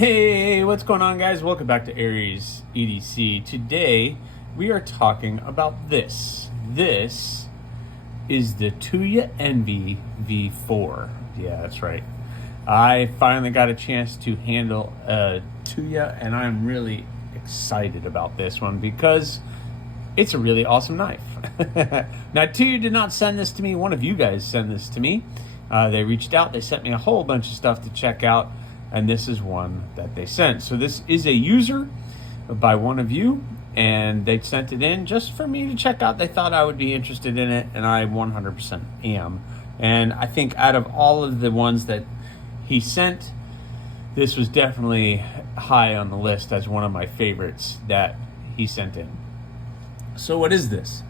Hey, what's going on, guys? Welcome back to AriesEDC. Today we are talking about this. This is the Tuya Envy V4. Yeah, that's right. I finally got a chance to handle Tuya, and I'm really excited about this one because it's a really awesome knife. Now, Tuya did not send this to me. One of you guys sent this to me. They reached out. They sent me a whole bunch of stuff to check out, and this is one that they sent. So this is a user by one of you, and they sent it in just for me to check out. They thought I would be interested in it, and I 100% am. And I think out of all of the ones that he sent, this was definitely high on the list as one of my favorites that he sent in. So what is this?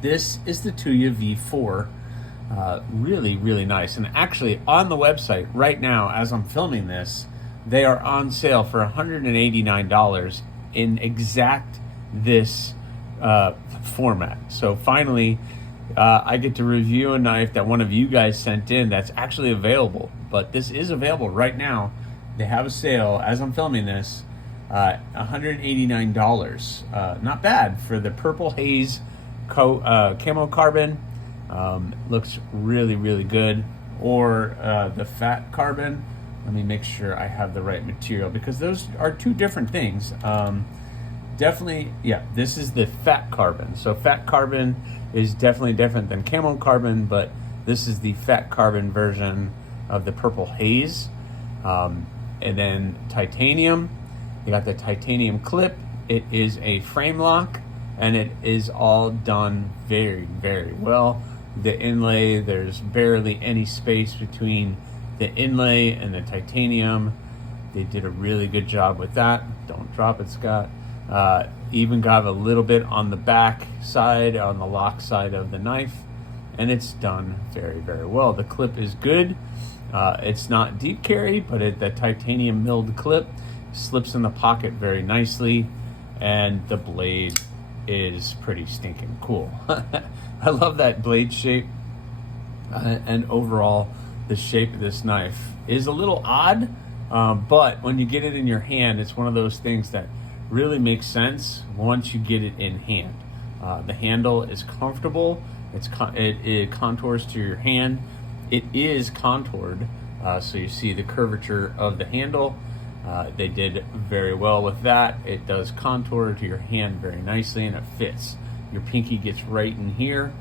This is the Tuya V4. Really, really nice. And actually, on the website right now, as I'm filming this, they are on sale for $189 in exact this format. So finally, I get to review a knife that one of you guys sent in that's actually available. But this is available right now. They have a sale as I'm filming this. $189. Not bad for the Purple Haze camo carbon. Looks really, really good. Or the fat carbon. Let me make sure I have the right material because those are two different things. Definitely, yeah, this is the fat carbon. So fat carbon is definitely different than camo carbon, but this is the fat carbon version of the Purple Haze. And then titanium. You got the titanium clip. It is a frame lock, and it is all done very, very well. The inlay, there's barely any space between the inlay and the titanium. They did a really good job with that. Don't drop it, Scott. Even got a little bit on the back side, on the lock side of the knife, and it's done very, very well. The clip is good. It's not deep carry, but the titanium milled clip slips in the pocket very nicely, and the blade is pretty stinking cool. I love that blade shape, and overall the shape of this knife is a little odd, but when you get it in your hand, it's one of those things that really makes sense once you get it in hand. The handle is comfortable. It contours to your hand. It is contoured, so you see the curvature of the handle. They did very well with that. It does contour to your hand very nicely, and it fits. Your pinky gets right in here,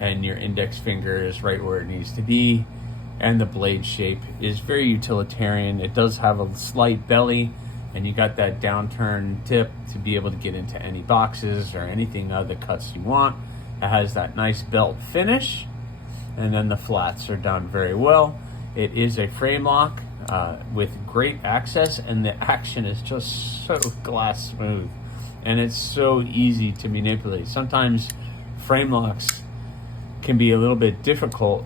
and your index finger is right where it needs to be. And the blade shape is very utilitarian. It does have a slight belly, and you got that downturn tip to be able to get into any boxes or anything other cuts you want. It has that nice belt finish, and then the flats are done very well. It is a frame lock with great access, and the action is just so glass smooth, and it's so easy to manipulate. Sometimes frame locks can be a little bit difficult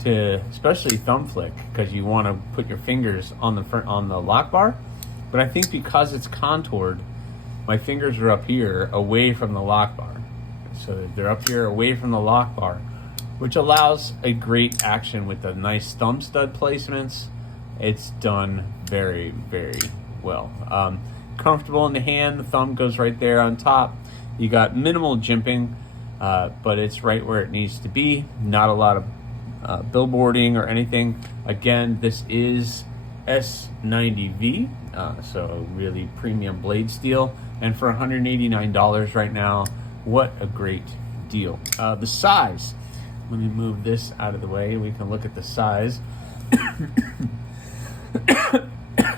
to, especially thumb flick, because you want to put your fingers on the lock bar. But I think because it's contoured, my fingers are up here away from the lock bar, so they're up here away from the lock bar, which allows a great action with the nice thumb stud placements. It's done very, very well. Comfortable in the hand. The thumb goes right there on top. You got minimal jimping, but it's right where it needs to be. Not a lot of billboarding or anything. Again, this is S90V, so really premium blade steel. And for $189 right now, what a great deal. The size. Let me move this out of the way. We can look at the size.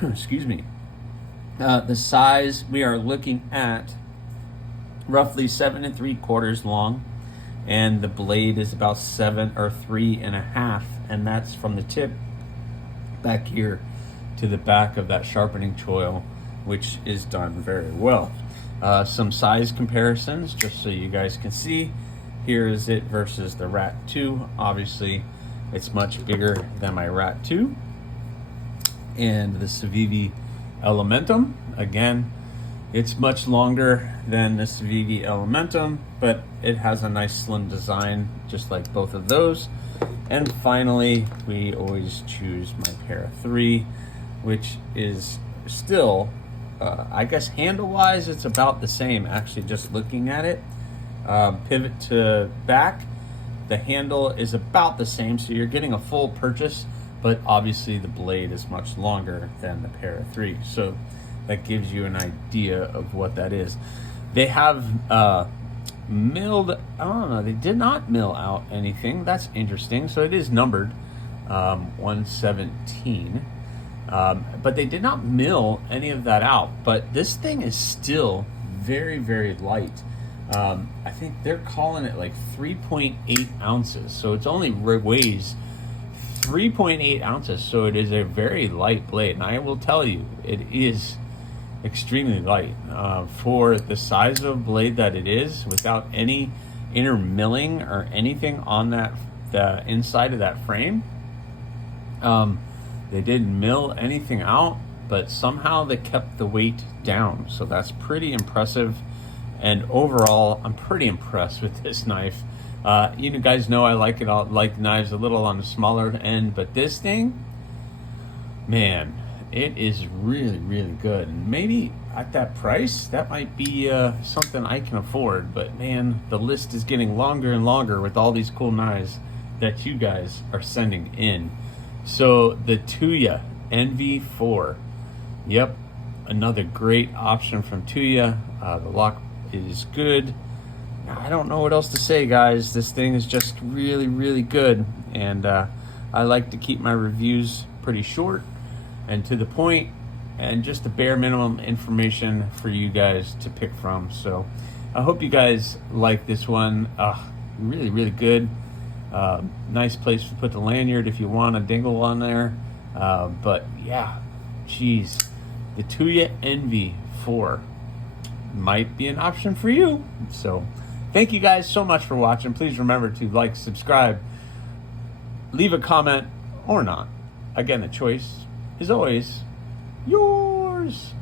Excuse me. The size, we are looking at roughly 7 3/4 long, and the blade is about 7 or 3.5, and that's from the tip back here to the back of that sharpening choil, which is done very well. Some size comparisons, just so you guys can see. Here is it versus the Rat 2. Obviously, it's much bigger than my Rat 2. And the Civivi Elementum, again, it's much longer than the Civivi Elementum, but it has a nice slim design, just like both of those. And finally, we always choose my Para 3, which is still, I guess handle-wise, it's about the same, actually, just looking at it. Pivot to back, the handle is about the same, so you're getting a full purchase, but obviously the blade is much longer than the Para 3. So that gives you an idea of what that is. They have milled, I don't know, they did not mill out anything. That's interesting. So it is numbered 117. But they did not mill any of that out. But this thing is still very, very light. I think they're calling it like 3.8 ounces. So it's only weighs 3.8 ounces. So it is a very light blade. And I will tell you, it is extremely light for the size of blade that it is, without any inner milling or anything on the inside of that frame. They didn't mill anything out, but somehow they kept the weight down. So that's pretty impressive. And overall, I'm pretty impressed with this knife. You guys know I like knives a little on the smaller end, but this thing, man, it is really, really good. And maybe at that price, that might be something I can afford. But man, the list is getting longer and longer with all these cool knives that you guys are sending in. So the Tuya NV4, yep, another great option from Tuya. The lock is good. I don't know what else to say, guys. This thing is just really, really good. And I like to keep my reviews pretty short and to the point, and just the bare minimum information for you guys to pick from. So I hope you guys like this one. Really, really good. Nice place to put the lanyard if you want a dingle on there. But yeah, geez, the Tuya NV4 might be an option for you. So thank you guys so much for watching. Please remember to like, subscribe, leave a comment or not. Again, the choice is always yours.